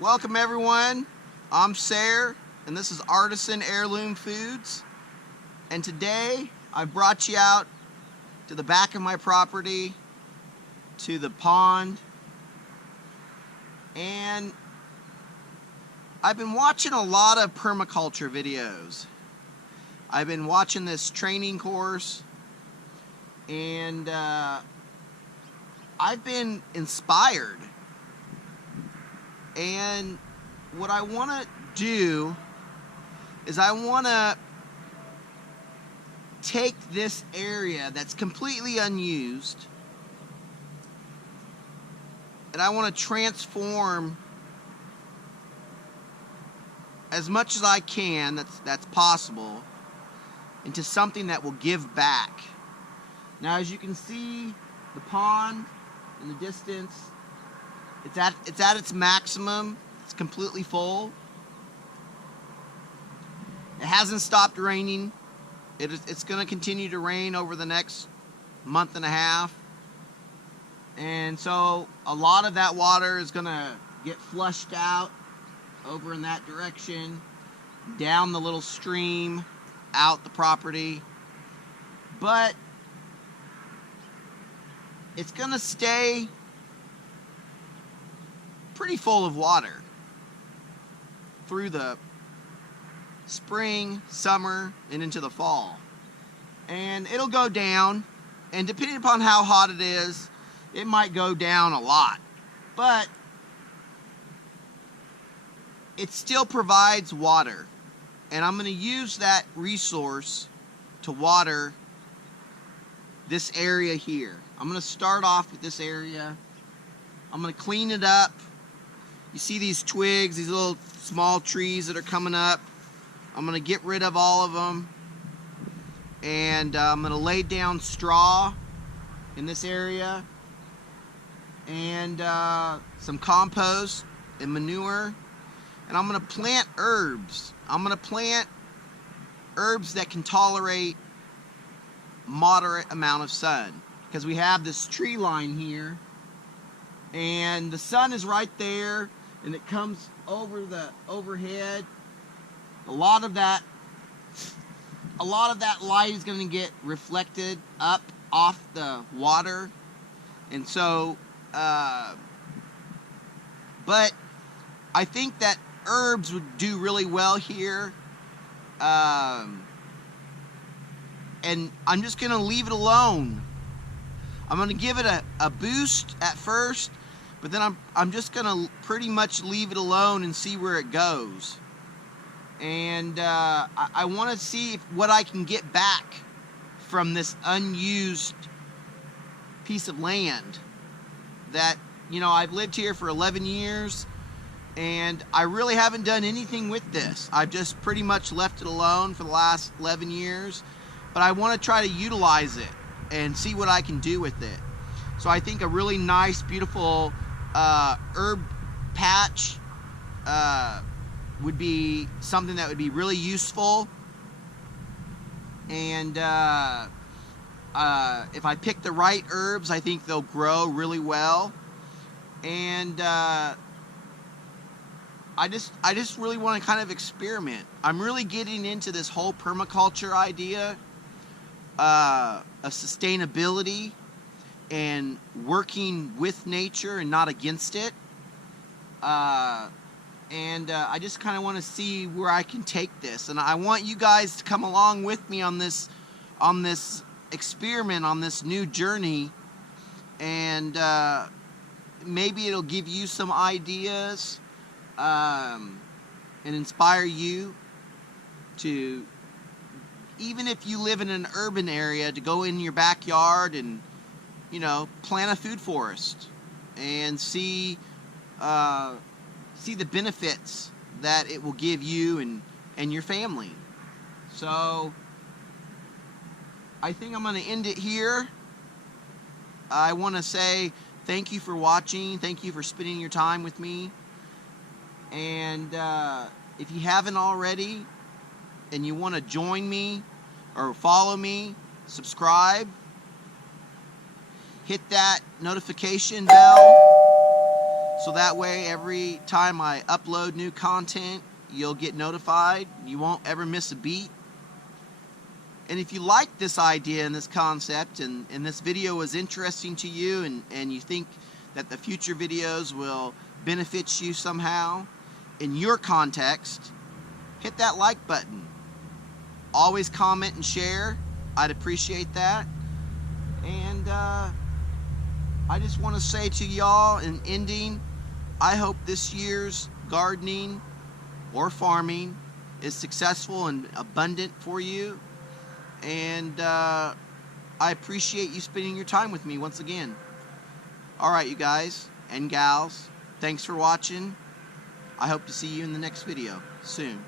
Welcome everyone, I'm Sarah and this is Artisan Heirloom Foods, and today I brought you out to the back of my property to the pond, and I've been watching a lot of permaculture videos. I've been watching this training course and I've been inspired. And what I want to do is I want to take this area that's completely unused and I want to transform as much as I can that's possible into something that will give back. Now, as you can see, the pond in the distance, it's at its maximum. It's completely full. It hasn't stopped raining. It's going to continue to rain over the next month and a half. And so a lot of that water is going to get flushed out over in that direction, down the little stream, out the property. But it's going to stay pretty full of water through the spring, summer, and into the fall. And it'll go down, and depending upon how hot it is, it might go down a lot. But it still provides water, and I'm going to use that resource to water this area here. I'm going to start off with this area. I'm going to clean it up. You see these twigs, these little small trees that are coming up. I'm going to get rid of all of them. And I'm going to lay down straw in this area. And some compost and manure. And I'm going to plant herbs. I'm going to plant herbs that can tolerate moderate amount of sun. Because we have this tree line here. And the sun is right there. And it comes over the overhead. A lot of that light is going to get reflected up off the water, and so but I think that herbs would do really well here, and I'm just going to leave it alone. I'm going to give it a boost at first, but then I'm just going to pretty much leave it alone and see where it goes. And I want to see what I can get back from this unused piece of land that, you know, I've lived here for 11 years and I really haven't done anything with this. I've just pretty much left it alone for the last 11 years, but I want to try to utilize it and see what I can do with it. So I think a really nice, beautiful herb patch would be something that would be really useful. And if I pick the right herbs, I think they'll grow really well. And I just really want to kind of experiment. I'm really getting into this whole permaculture idea of sustainability and working with nature and not against it. And I just kind of want to see where I can take this, and I want you guys to come along with me on this experiment, on this new journey, and maybe it'll give you some ideas and inspire you to, even if you live in an urban area, to go in your backyard and, you know, plant a food forest and see the benefits that it will give you and your family. So I think I'm going to end it here. I want to say thank you for watching. Thank you for spending your time with me. And if you haven't already and you want to join me or follow me, subscribe, hit that notification bell, so that way every time I upload new content, you'll get notified. You won't ever miss a beat. And if you like this idea and this concept, and this video is interesting to you, and you think that the future videos will benefit you somehow in your context, hit that like button. Always comment and share. I'd appreciate that. And I just want to say to y'all in ending, I hope this year's gardening or farming is successful and abundant for you. And I appreciate you spending your time with me once again. Alright, you guys and gals, thanks for watching. I hope to see you in the next video soon.